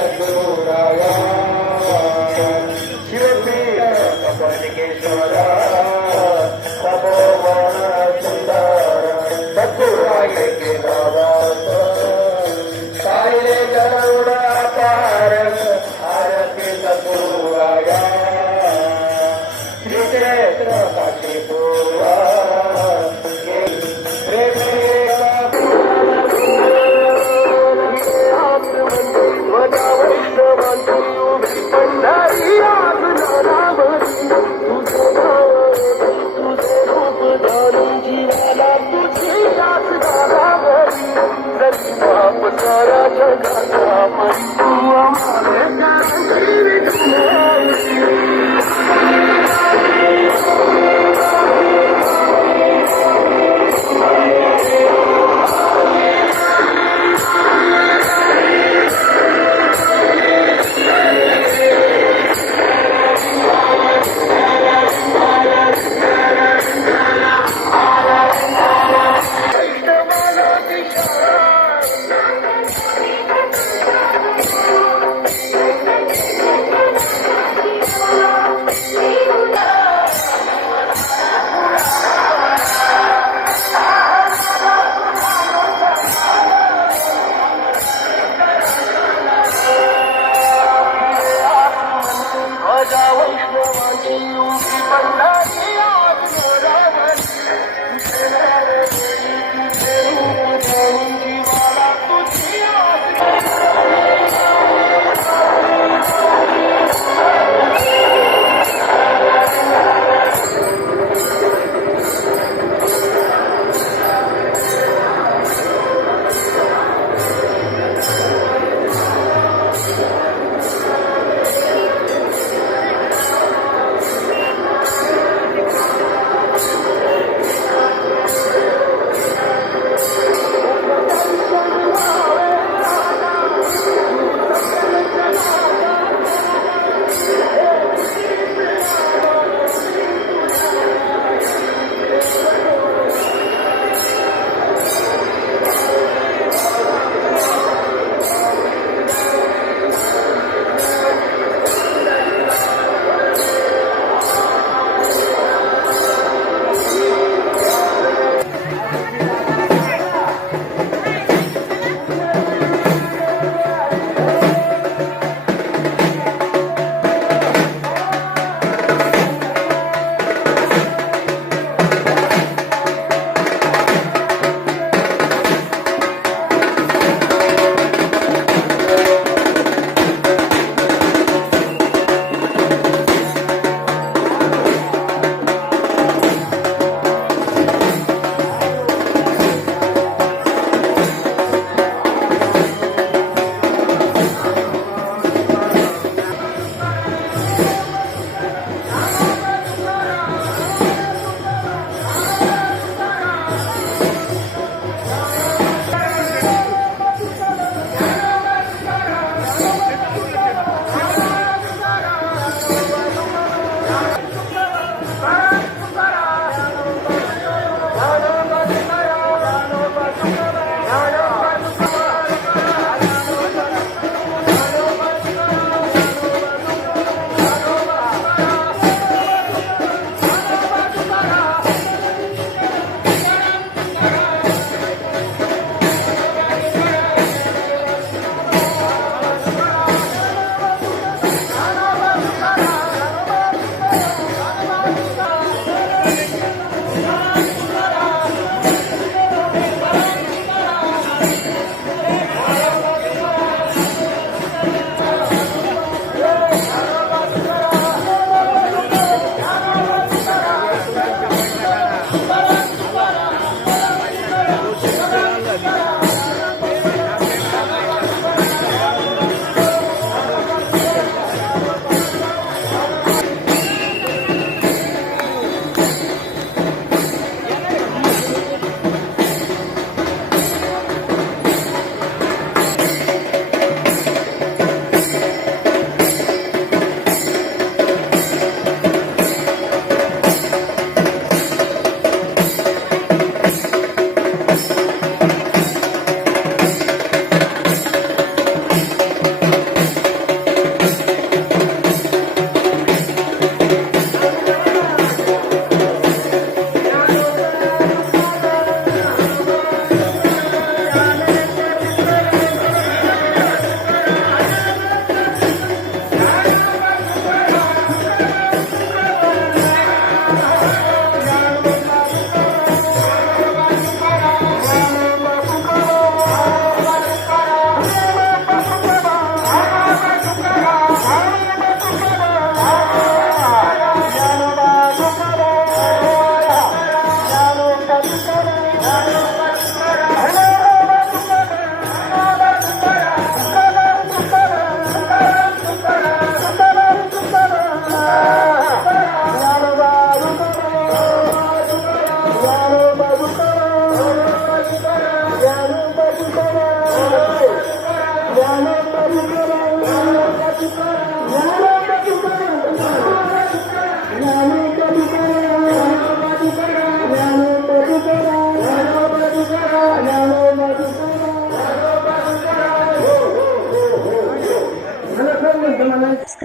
de acuerdo Come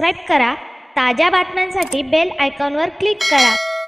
subscribe करा. ताज्या बातम्यांसाठी बेल आयकॉनवर क्लिक करा.